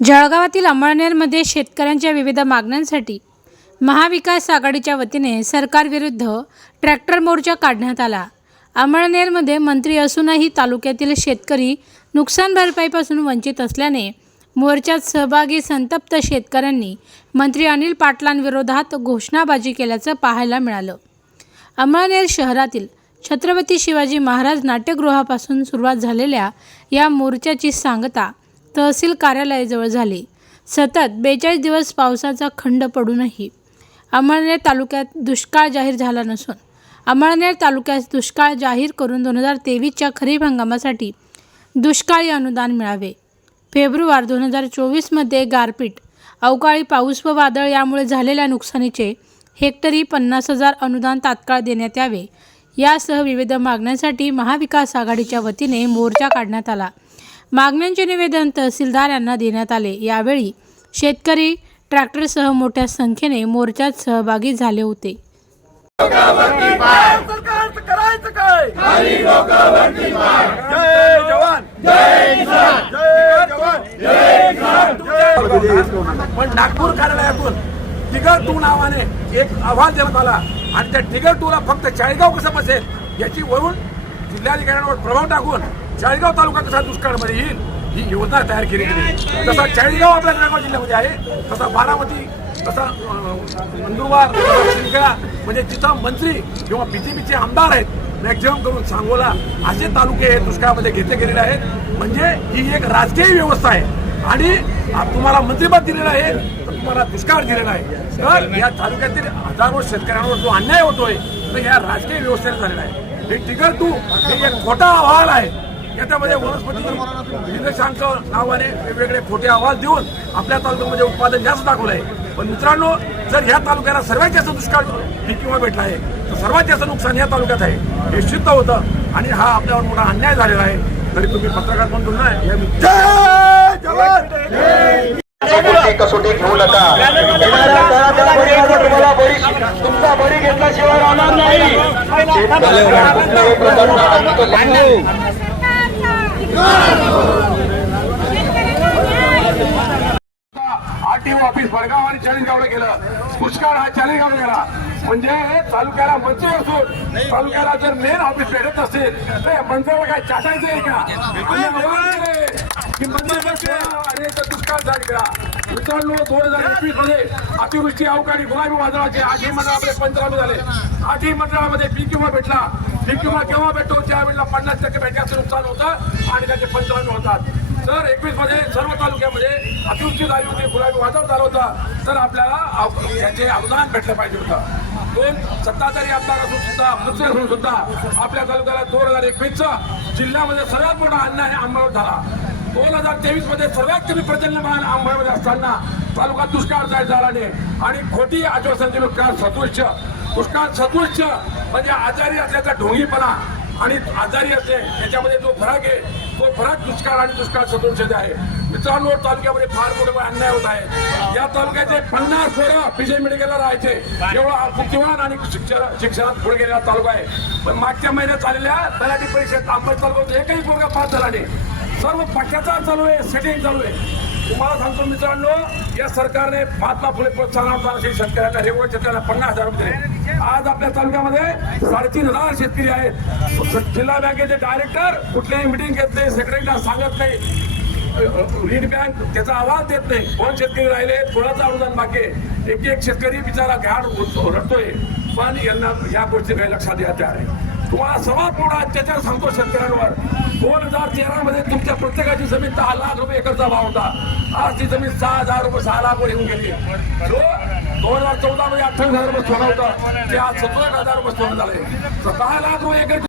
जळगावातील अमळनेरमध्ये शेतकऱ्यांच्या विविध मागण्यांसाठी महाविकास आघाडीच्या वतीने सरकारविरुद्ध ट्रॅक्टर मोर्चा काढण्यात आला. अमळनेरमध्ये मंत्री असूनही तालुक्यातील शेतकरी नुकसान भरपाईपासून वंचित असल्याने मोर्चात सहभागी संतप्त शेतकऱ्यांनी मंत्री अनिल पाटलांविरोधात घोषणाबाजी केल्याचं पाहायला मिळालं. अमळनेर शहरातील छत्रपती शिवाजी महाराज नाट्यगृहापासून सुरुवात झालेल्या या मोर्चाची सांगता तहसील कार्यालयाजवळ झाले. सतत बेचाळीस दिवस पावसाचा खंड पडूनही अमळनेर तालुक्यात दुष्काळ जाहीर झाला नसून अमळनेर तालुक्यास दुष्काळ जाहीर करून दोन हजार तेवीसच्या खरीप हंगामासाठी दुष्काळी अनुदान मिळावे. फेब्रुवार दोन हजार चोवीसमध्ये गारपीट अवकाळी पाऊस व वादळ यामुळे झालेल्या नुकसानीचे हेक्टरी पन्नास हजार अनुदान तात्काळ देण्यात यावे. यासह विविध मागण्यांसाठी महाविकास आघाडीच्या वतीने मोर्चा काढण्यात आला. मागण्यांचे निवेदन तहसीलदार यांना देण्यात आले. यावेळी शेतकरी ट्रॅक्टरसह मोठ्या संख्येने मोर्चात सहभागी झाले होते. पण नागपूर कार्यालयातून टिगर टू नावाने एक आव्हान देण्यात आला. आणि त्या टिगर टू ला फक्त चाळीगाव कसं बसेल याची वरून जिल्हाधिकाऱ्यांवर प्रभाव टाकून चाळीगाव तालुका कसा दुष्काळामध्ये येईल ही योजना तयार केली गेली. तसा चाळीगाव आपल्या जळगाव जिल्ह्यामध्ये आहे तसा बारामती तसा नंदुरबार शिंदखेडा म्हणजे जिथं मंत्री किंवा बीजेपीचे आमदार आहेत मॅक्झिमम करून सांगोला असे तालुके हे दुष्काळामध्ये घेतले गेलेले आहेत. म्हणजे ही एक राजकीय व्यवस्था आहे. आणि तुम्हाला मंत्रिपद दिलेलं आहे तर तुम्हाला दुष्काळ दिलेला आहे. तर या तालुक्यातील हजारो शेतकऱ्यांवर जो अन्याय होतोय तर या राजकीय व्यवस्थेने झालेला आहे. हे टिगर टू हे एक खोटा अहवाल आहे. याच्यामध्ये वनस्पती निर्देशांक नावाने वेगवेगळे खोटे अहवाल देऊन आपल्या तालुक्यामध्ये उत्पादन जास्त दाखवलंय पण मित्रांनो जर ह्या तालुक्याला सर्वात जास्त दुष्काळ पीक विमा भेटला आहे तर सर्वात जास्त नुकसान या तालुक्यात आहे. हे सिद्ध होतं आणि हा आपल्यावर मोठा अन्याय झालेला आहे. तरी तुम्ही पत्रकार जय जवान कसोटी घेऊ नका. तुमचा बळी घेतल्याशिवाय राहणार नाही शेतकऱ्यांना कुठल्याही प्रकारचा हक्क नाही. आरटीओ ऑफिस भडगाव आणि चाळीसगावला गेलं पुष्कळ हा चाळीसगाव गेला. म्हणजे तालुक्याला मंत्री असून तालुक्याला जर मेन ऑफिस भेटत असेल तर मंत्र्याला काय चाटायचं आहे का? की मंत्री आणि दुष्काळ करा मित्रांनो दोन हजार एकवीसमध्ये अतिवृष्टी अवकाळी गुलाबी वादळाचे आठही मंडळामध्ये पंचनामे झाले. आठही मंडळामध्ये पीक विमा भेटला. पीक किंवा केव्हा भेटतो त्यावेळेला पन्नास टक्के भेटण्याचं नुकसान होतं आणि त्याचे पंचनामे होतात. तर एकवीसमध्ये सर्व तालुक्यामध्ये अतिवृष्टी झाली होती गुलाबी वादळ झाला होतं. तर आपल्याला याचे अनुदान भेटलं पाहिजे होतं. दोन सत्ताधारी आमदार असून सुद्धा मंत्री असून सुद्धा आपल्या तालुक्याला दोन हजार एकवीसचा जिल्ह्यामध्ये सर्वात मोठा अन्याय अंबळवर झाला. दोन हजार तेवीसमध्ये सर्वात कमी पर्जन्यमान अंबळमध्ये असताना तालुका दुष्काळ जाहीर झाला नाही आणि खोटी आश्वासन दिलं सदृश्य दुष्काळ सदृश्य म्हणजे आजारी असल्याचा ढोंगीपणा आणि आजारी असते याच्यामध्ये जो फरक आहे तो फरक दुष्काळ आणि दुष्काळ सदृश्य आहे. मित्रांनो तालुक्यामध्ये फार मोठे अन्याय होत आहे या तालुक्याचे पन्नास पोरं पिजे मेडिकलला राहायचे. एवढा बुद्धिमान आणि शिक्षण शिक्षणात पुढे गेलेला तालुका आहे. पण मागच्या महिन्यात झालेल्या तलाठी परीक्षेत तांबट तालुक्यात एकही पोरगा पास झाला नाही. सर्व पक्षाचा चालू आहे सेटिंग चालू आहे. तुम्हाला सांगतो मित्रांनो या सरकारने महात्मा फुले प्रोत्साहन अनुदानासाठी शेतकऱ्यांना रेगुलर शेतकऱ्यांना पन्नास हजार रुपये दिले. आज आपल्या तालुक्यामध्ये साडेतीन हजार शेतकरी आहेत. जिल्हा बँकेचे डायरेक्टर कुठल्याही मिटिंग घेत नाही सेक्रेटरीला सांगत नाही. रीड बँक त्याचा आवाज देत नाही. कोण शेतकरी राहिले कोणाचं अनुदान बाकी एक एक शेतकरी बिचारा घाण रडतोय पण यांना या गोष्टी काही लक्षात घ्या त्या आहे. तुम्हाला सर्वात मोठा अत्याचार सांगतो शेतकऱ्यांवर. दोन हजार तेरा मध्ये तुमच्या प्रत्येकाची जमीन दहा लाख रुपये एकरचा भाव होता. आज ती जमीन सहा हजार रुपये सहा लाख वर येऊन गेली. दोन हजार चौदा मध्ये अठ्ठावीस हजार रुपये सोनं होतं ते आज सत्तर हजार रुपये सोनं झालंय दहा लाख रुपये एकर